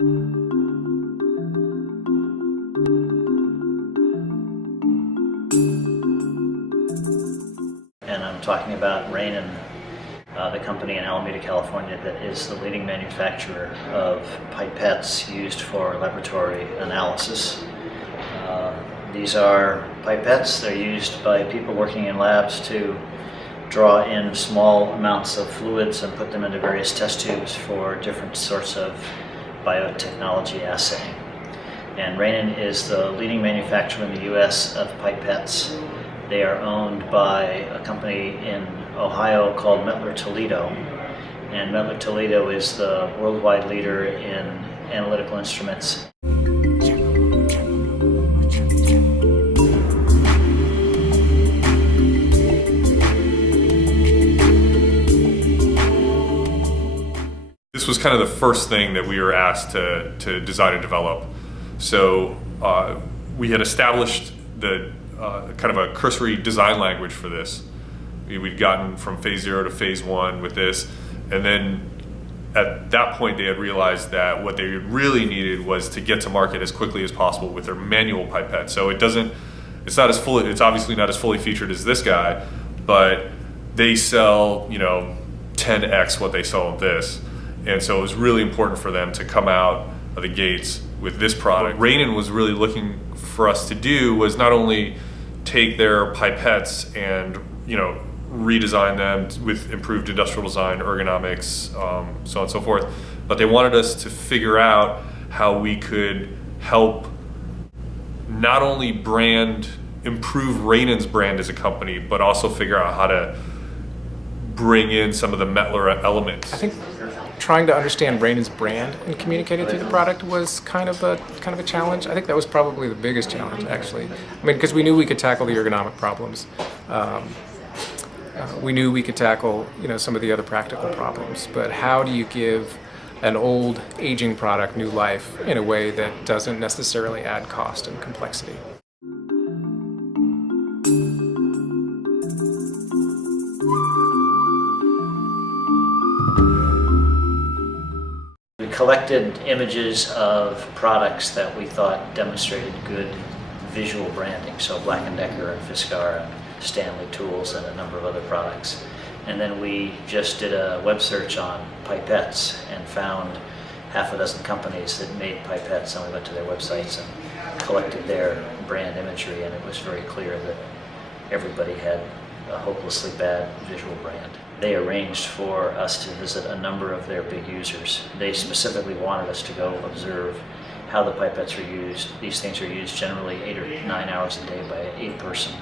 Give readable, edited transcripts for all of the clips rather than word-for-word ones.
And I'm talking about Rainin, the company in Alameda, California that is the leading manufacturer of pipettes used for laboratory analysis. These are pipettes. They're used by people working in labs to draw in small amounts of fluids and put them into various test tubes for different sorts of biotechnology assaying. And Rainin is the leading manufacturer in the US of pipettes. They are owned by a company in Ohio called Mettler-Toledo. And Mettler-Toledo is the worldwide leader in analytical instruments. This was kind of the first thing that we were asked to design and develop. So we had established the kind of a cursory design language for this. We'd gotten from phase 0 to phase 1 with this, and then at that point they had realized that what they really needed was to get to market as quickly as possible with their manual pipette. So it's obviously not as fully featured as this guy, but they sell 10x what they sell with this. And so it was really important for them to come out of the gates with this product. What Rainin was really looking for us to do was not only take their pipettes and redesign them with improved industrial design, ergonomics, so on and so forth, but they wanted us to figure out how we could help not only improve Rainin's brand as a company, but also figure out how to bring in some of the Mettler elements. I think trying to understand Rainin's brand and communicate it through the product was kind of a challenge. I think that was probably the biggest challenge, actually. I mean, because we knew we could tackle the ergonomic problems. We knew we could tackle, some of the other practical problems. But how do you give an old, aging product new life in a way that doesn't necessarily add cost and complexity? Collected images of products that we thought demonstrated good visual branding, so Black & Decker and Fiskar and Stanley Tools and a number of other products. And then we just did a web search on pipettes and found half a dozen companies that made pipettes, and we went to their websites and collected their brand imagery, and it was very clear that everybody had a hopelessly bad visual brand. They arranged for us to visit a number of their big users. They specifically wanted us to go observe how the pipettes are used. These things are used generally 8 or 9 hours a day by a person.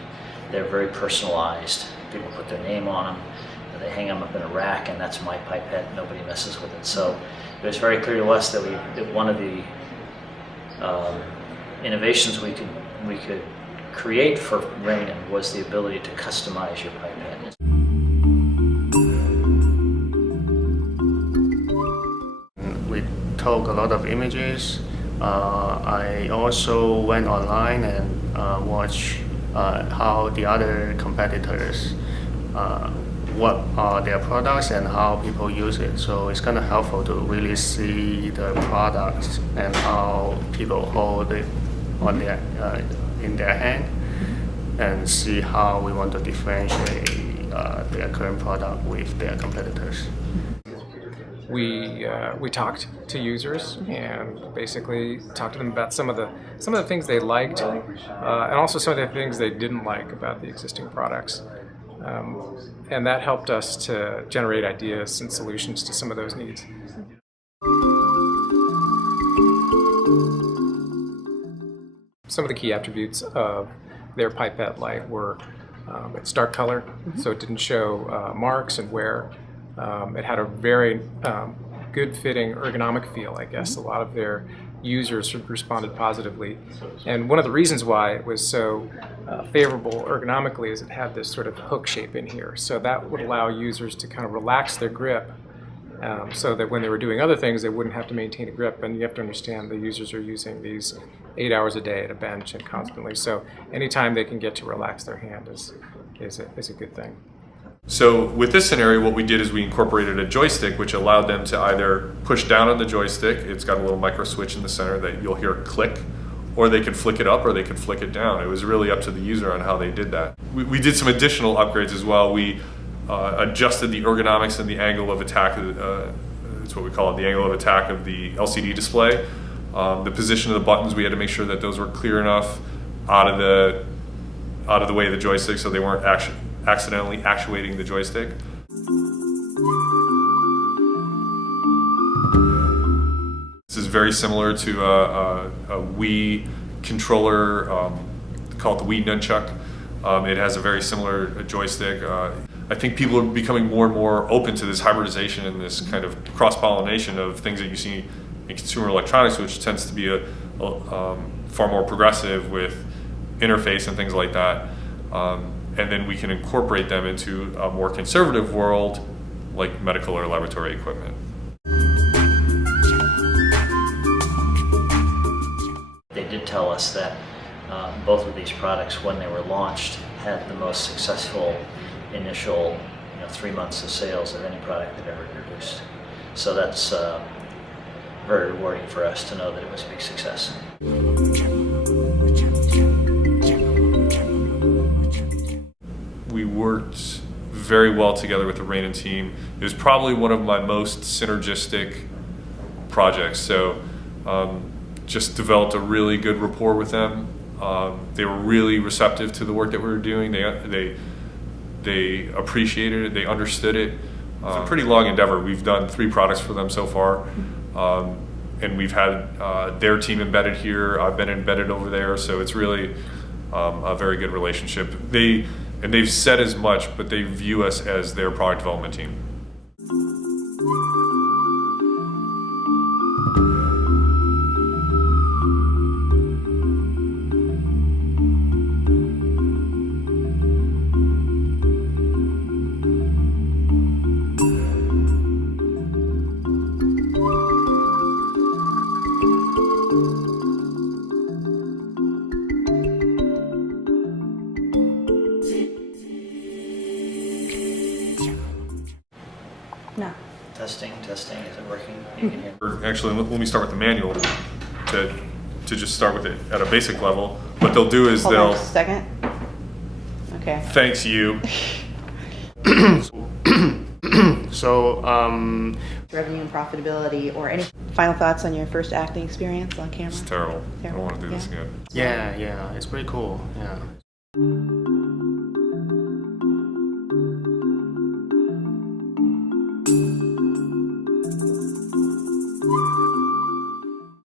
They're very personalized. People put their name on them, and they hang them up in a rack, and that's my pipette, nobody messes with it. So it was very clear to us that one of the innovations we could create for Rainin was the ability to customize your pipette. We took a lot of images. I also went online and watched how the other competitors, what are their products and how people use it. So it's kind of helpful to really see the products and how people hold it on in their hand, and see how we want to differentiate their current product with their competitors. We talked to users and basically talked to them about some of the things they liked, and also some of the things they didn't like about the existing products, and that helped us to generate ideas and solutions to some of those needs. Some of the key attributes of their pipette light were its dark color, so it didn't show marks and wear. It had a very good fitting ergonomic feel, I guess. A lot of their users responded positively. And one of the reasons why it was so favorable ergonomically is it had this sort of hook shape in here. So that would allow users to kind of relax their grip so that when they were doing other things, they wouldn't have to maintain a grip. And you have to understand the users are using these 8 hours a day at a bench and constantly. So anytime they can get to relax their hand is a good thing. So with this scenario, what we did is we incorporated a joystick, which allowed them to either push down on the joystick. It's got a little micro switch in the center that you'll hear click, or they could flick it up or they could flick it down. It was really up to the user on how they did that. We did some additional upgrades as well. We adjusted the ergonomics and the angle of attack. It's what we call it, the angle of attack of the LCD display. The position of the buttons, we had to make sure that those were clear enough out of the way of the joystick so they weren't accidentally actuating the joystick. This is very similar to a Wii controller, called the Wii Nunchuck. It has a very similar joystick. I think people are becoming more and more open to this hybridization and this kind of cross-pollination of things that you see in consumer electronics, which tends to be far more progressive with interface and things like that. And then we can incorporate them into a more conservative world like medical or laboratory equipment. They did tell us that both of these products, when they were launched, had the most successful initial 3 months of sales of any product they've ever introduced. So that's very rewarding for us to know that it was a big success. We worked very well together with the Rainin team. It was probably one of my most synergistic projects. So just developed a really good rapport with them. They were really receptive to the work that we were doing. They appreciated it. They understood it. It's a pretty long endeavor. We've done 3 products for them so far. And we've had their team embedded here. I've been embedded over there. So it's really a very good relationship. They've said as much, but they view us as their product development team. No. Testing, is it working? You can hear. Actually, let me start with the manual to just start with it at a basic level. What they'll do is Hold on they'll, just a second. Okay. thanks you. So, Revenue and profitability, or any final thoughts on your first acting experience on camera? It's terrible. I don't want to do this Yeah. again. yeah, it's pretty cool. Yeah.